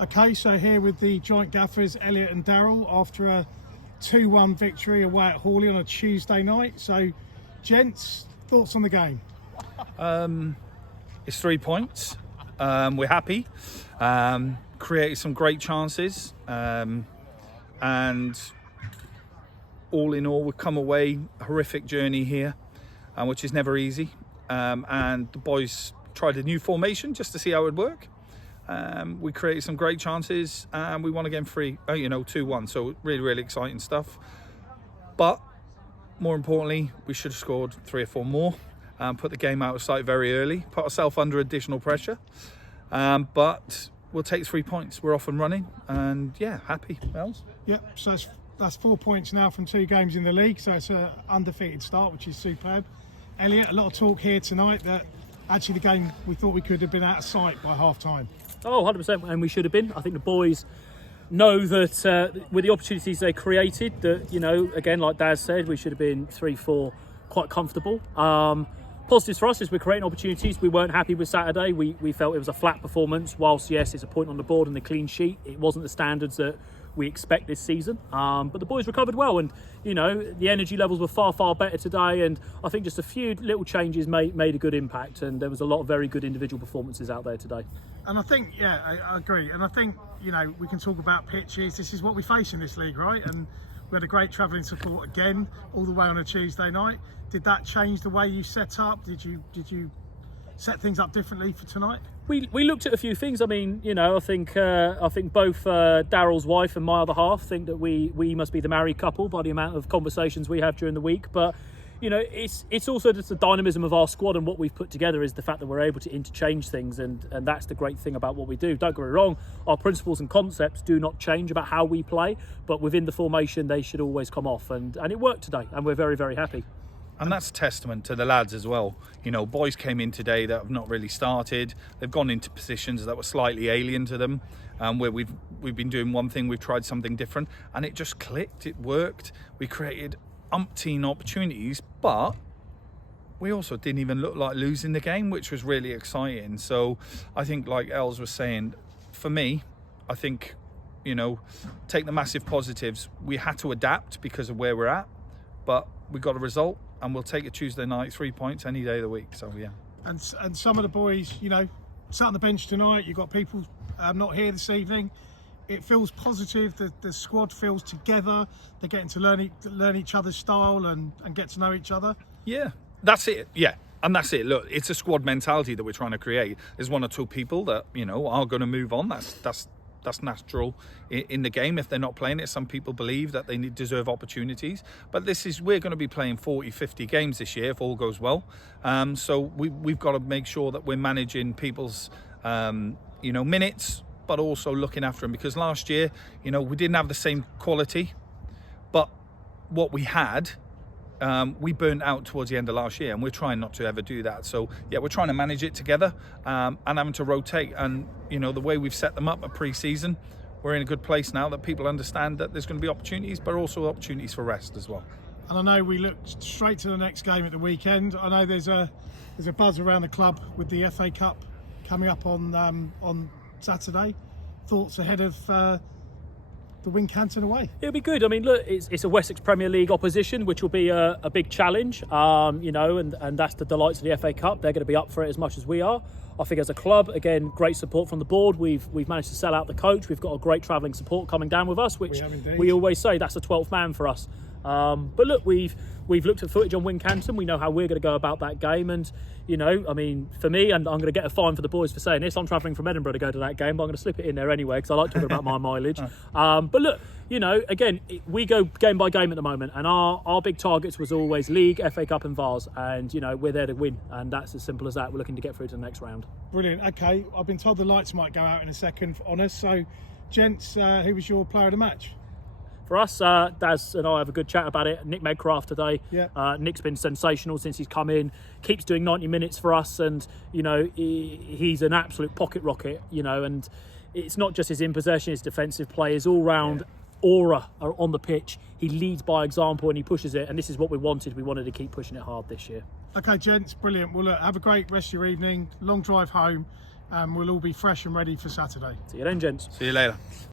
Okay, so here with the joint gaffers, Elliott and Darryl, after a 2-1 victory away at Horley on a Tuesday night. So, gents, thoughts on the game? It's 3 points. We're happy. Created some great chances. And all in all, we've come away a horrific journey here, which is never easy. And the boys tried a new formation just to see how it would work. We created some great chances and we won again 2-1. So really, really exciting stuff. But more importantly, we should have scored 3 or 4 more. Put the game out of sight very early. Put ourselves under additional pressure. But we'll take 3 points. We're off and running. And yeah, happy. Els? Yep, so that's 4 points now from 2 games in the league. So it's an undefeated start, which is superb. Elliott, a lot of talk here tonight that actually the game, we thought we could have been out of sight by half time. Oh, 100%, and we should have been. I think the boys know that with the opportunities they created, that, again, like Daz said, we should have been 3-4 quite comfortable. Positives for us is we're creating opportunities. We weren't happy with Saturday. We felt it was a flat performance. Whilst, yes, it's a point on the board and the clean sheet, it wasn't the standards that we expect this season. But the boys recovered well, and the energy levels were far, far better today. And I think just a few little changes made a good impact. And there was a lot of very good individual performances out there today. And I think, I agree. And I think, we can talk about pitches. This is what we face in this league, right? And we had a great travelling support again, all the way on a Tuesday night. Did that change the way you set up? Did you set things up differently for tonight? We looked at a few things. I mean, I think both Darryl's wife and my other half think that we must be the married couple by the amount of conversations we have during the week. But it's also just the dynamism of our squad, and what we've put together is the fact that we're able to interchange things, and that's the great thing about what we do. Don't get me wrong, our principles and concepts do not change about how we play, but within the formation they should always come off, and it worked today, and we're very, very happy. And that's a testament to the lads as well. Boys came in today that have not really started. They've gone into positions that were slightly alien to them, where we've been doing one thing, we've tried something different, and it just clicked, it worked. We created umpteen opportunities, but we also didn't even look like losing the game, which was really exciting. So I think, like Els was saying, for me, I think, take the massive positives. We had to adapt because of where we're at, but we got a result, and we'll take a Tuesday night 3 points any day of the week. So yeah. And some of the boys, sat on the bench tonight. You've got people not here this evening. It feels positive. The squad feels together. They're getting to learn each other's style and get to know each other. Yeah, that's it. Yeah, and that's it. Look, it's a squad mentality that we're trying to create. There's 1 or 2 people that are going to move on. That's natural in the game. If they're not playing it, some people believe that they deserve opportunities. But we're going to be playing 40, 50 games this year if all goes well. So we've got to make sure that we're managing people's minutes, but also looking after them, because last year, we didn't have the same quality, but what we had, we burnt out towards the end of last year, and we're trying not to ever do that. So yeah, we're trying to manage it together, and having to rotate. And the way we've set them up at pre-season, we're in a good place now that people understand that there's going to be opportunities, but also opportunities for rest as well. And I know we look straight to the next game at the weekend. I know there's a buzz around the club with the FA Cup coming up on Saturday. Thoughts ahead of the Wincanton away? It'll be good. I mean, look, it's a Wessex Premier League opposition, which will be a big challenge, and that's the delights of the FA Cup. They're going to be up for it as much as we are. I think as a club, again, great support from the board. We've managed to sell out the coach. We've got a great travelling support coming down with us, which we always say that's a 12th man for us. But look, we've looked at footage on Wincanton. We know how we're going to go about that game, and for me, and I'm going to get a fine for the boys for saying this, I'm travelling from Edinburgh to go to that game, but I'm going to slip it in there anyway because I like talking about my mileage. But look, again, we go game by game at the moment, and our big targets was always League, FA Cup and Vars, and we're there to win, and that's as simple as that. We're looking to get through to the next round. Brilliant. Okay, I've been told the lights might go out in a second on us, so gents, who was your player of the match? For us, Daz and I have a good chat about it. Nick Medcraft today. Yeah. Nick's been sensational since he's come in. Keeps doing 90 minutes for us, and he's an absolute pocket rocket. And it's not just his in possession, his defensive play, his all round aura on the pitch. He leads by example and he pushes it, and this is what we wanted. We wanted to keep pushing it hard this year. Okay, gents, brilliant. Well, look, have a great rest of your evening. Long drive home. We'll all be fresh and ready for Saturday. See you then, gents. See you later.